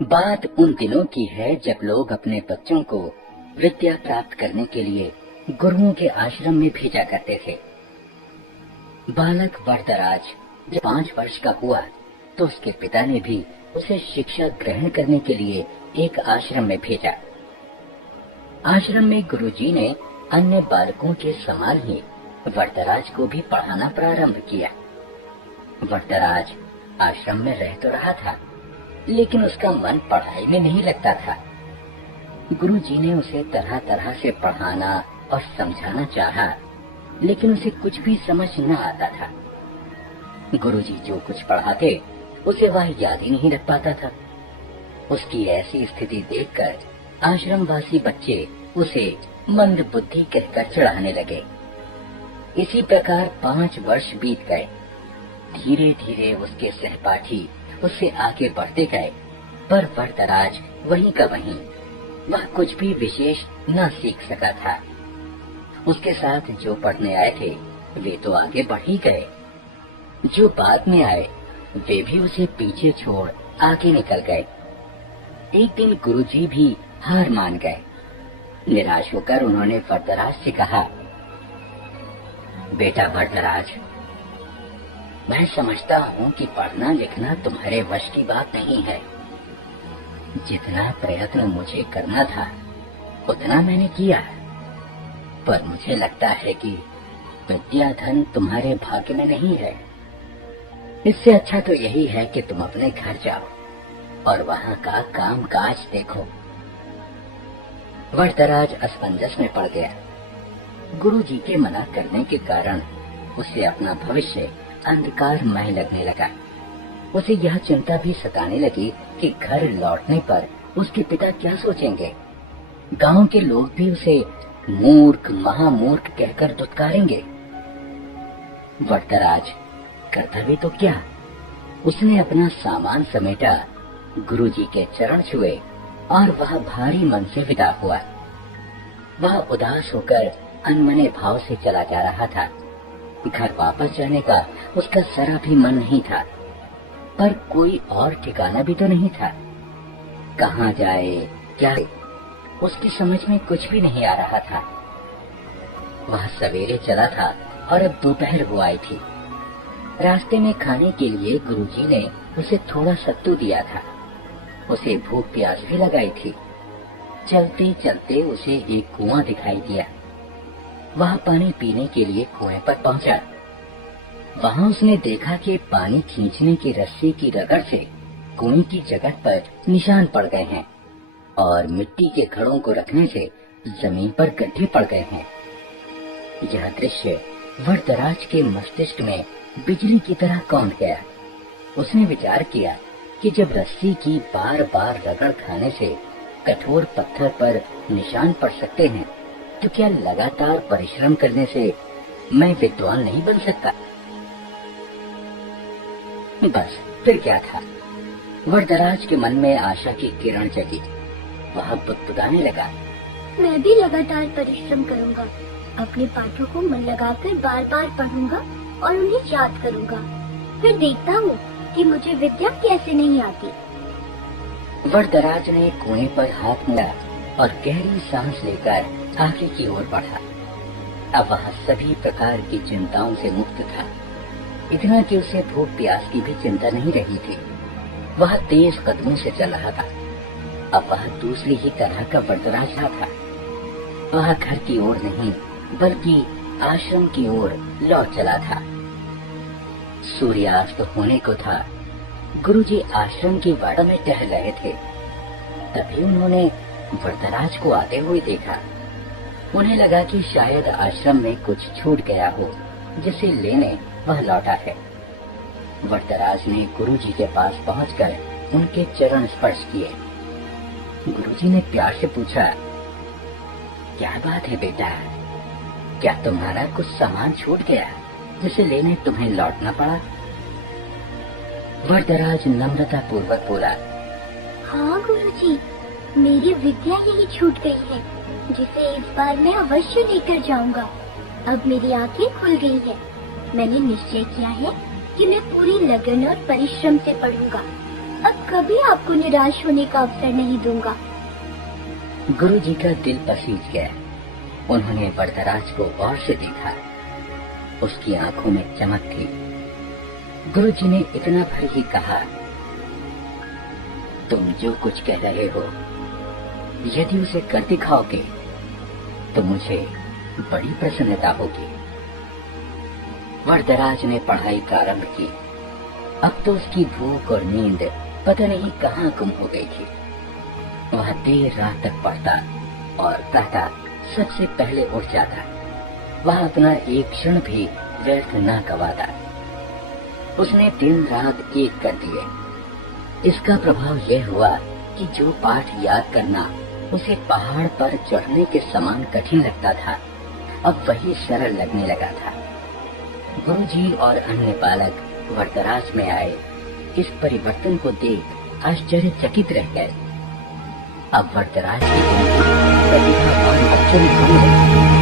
बात उन दिनों की है जब लोग अपने बच्चों को विद्या प्राप्त करने के लिए गुरुओं के आश्रम में भेजा करते थे। बालक वरदराज जब 5 वर्ष का हुआ तो उसके पिता ने भी उसे शिक्षा ग्रहण करने के लिए एक आश्रम में भेजा। आश्रम में गुरुजी ने अन्य बालकों के समान ही वरदराज को भी पढ़ाना प्रारंभ किया। वरदराज आश्रम में रह तो रहा था, लेकिन उसका मन पढ़ाई में नहीं लगता था। गुरुजी ने उसे तरह तरह से पढ़ाना और समझाना चाहा, लेकिन उसे कुछ भी समझ न आता था। गुरुजी जो कुछ पढ़ाते उसे वह याद ही नहीं रख पाता था। उसकी ऐसी स्थिति देखकर आश्रमवासी बच्चे उसे मंद बुद्धि कहकर चिढ़ाने लगे। इसी प्रकार 5 वर्ष बीत गए। धीरे धीरे उसके सहपाठी उससे आगे बढ़ते गए, पर वरदराज वहीं का वहीं, वह कुछ भी विशेष न सीख सका था। उसके साथ जो पढ़ने आए थे वे तो आगे बढ़ ही गए, जो बाद में आए वे भी उसे पीछे छोड़ आगे निकल गए। एक दिन गुरुजी भी हार मान गए। निराश होकर उन्होंने वरदराज से कहा, बेटा वरदराज, मैं समझता हूँ कि पढ़ना लिखना तुम्हारे वश की बात नहीं है। जितना प्रयत्न मुझे करना था उतना मैंने किया, पर मुझे लगता है कि विद्या धन तुम्हारे भाग्य में नहीं है। इससे अच्छा तो यही है कि तुम अपने घर जाओ और वहाँ का काम काज देखो। वरदराज असमंजस में पड़ गया। गुरुजी के मना करने के कारण उसे अपना भविष्य अंधकारमय लगने लगा। उसे यह चिंता भी सताने लगी कि घर लौटने पर उसके पिता क्या सोचेंगे। गांव के लोग भी उसे मूर्ख महामूर्ख कहकर दुत्कारेंगे। वरदराज कर्तव्य तो क्या, उसने अपना सामान समेटा, गुरुजी के चरण छुए और वह भारी मन से विदा हुआ। वह उदास होकर अनमने भाव से चला जा रहा था। घर वापस जाने का उसका जरा भी मन नहीं था, पर कोई और ठिकाना भी तो नहीं था। कहाँ जाए क्या, उसकी समझ में कुछ भी नहीं आ रहा था। वह सवेरे चला था और अब दोपहर हो आई थी। रास्ते में खाने के लिए गुरुजी ने उसे थोड़ा सत्तू दिया था। उसे भूख प्यास भी लगाई थी। चलते चलते उसे एक कुआं दिखाई दिया। वह पानी पीने के लिए कुएं पर पहुंचा। वहां उसने देखा कि पानी खींचने की रस्सी की रगड़ से कुएं की जगह पर निशान पड़ गए हैं और मिट्टी के घड़ों को रखने से जमीन पर गड्ढे पड़ गए हैं। यह दृश्य वरदराज के मस्तिष्क में बिजली की तरह कौंध गया। उसने विचार किया कि जब रस्सी की बार बार रगड़ खाने से कठोर पत्थर पर निशान पड़ सकते हैं, तो क्या लगातार परिश्रम करने से मैं विद्वान नहीं बन सकता। बस फिर क्या था, वरदराज के मन में आशा की किरण जगी। वह बुदबुदाने लगा, मैं भी लगातार परिश्रम करूंगा, अपने पाठों को मन लगाकर बार बार पढ़ूंगा और उन्हें याद करूंगा। फिर देखता हूँ कि मुझे विद्या कैसे नहीं आती। वरदराज ने कुएं पर हाथ मिला और गहरी सांस लेकर आगे की ओर बढ़ा। अब वह सभी प्रकार की चिंताओं से मुक्त था, इतना कि उसे भूख प्यास की भी चिंता नहीं रही थी। वह तेज कदमों से चल रहा था। अब वह दूसरी ही तरह का वरदराज था। वह घर की ओर नहीं बल्कि आश्रम की ओर लौट चला था। सूर्यास्त होने को था। गुरुजी आश्रम की वाड़ा में टहल रहे थे। तभी उन्होंने वरदराज को आते हुए देखा। उन्हें लगा कि शायद आश्रम में कुछ छूट गया हो, जिसे लेने वह लौटा है। वरदराज ने गुरुजी के पास पहुंचकर उनके चरण स्पर्श किए। गुरुजी ने प्यार से पूछा, क्या बात है बेटा, क्या तुम्हारा कुछ सामान छूट गया जिसे लेने तुम्हें लौटना पड़ा। वरदराज नम्रता पूर्वक बोला, हाँ गुरुजी, मेरी विद्या यही छूट गई है, जिसे इस बार मैं अवश्य लेकर जाऊंगा। अब मेरी आंखें खुल गई है। मैंने निश्चय किया है कि मैं पूरी लगन और परिश्रम से पढ़ूंगा। अब कभी आपको निराश होने का अवसर नहीं दूंगा। गुरुजी का दिल पसीज गया। उन्होंने वरदराज को गौर से देखा। उसकी आंखों में चमक थी। गुरुजी ने इतना भर ही कहा, तुम जो कुछ कह रहे हो, यदि उसे कर दिखाओगे तो मुझे बड़ी प्रसन्नता होगी। वरदराज ने पढ़ाई प्रारंभ की। अब तो उसकी भूख और नींद पता नहीं कहाँ गुम हो गई थी। वह देर रात तक पढ़ता और कहता सबसे पहले उठ जाता। वह अपना एक क्षण भी व्यर्थ न गवाता। उसने दिन रात एक कर दिए। इसका प्रभाव यह हुआ कि जो पाठ याद करना उसे पहाड़ पर चढ़ने के समान कठिन लगता था, अब वही सरल लगने लगा था। गुरुजी और अन्य बालक वरदराज में आए। इस परिवर्तन को देख आश्चर्यचकित रह गए। अब वरदराज की प्रतिभावान बच्चों में होने लगी।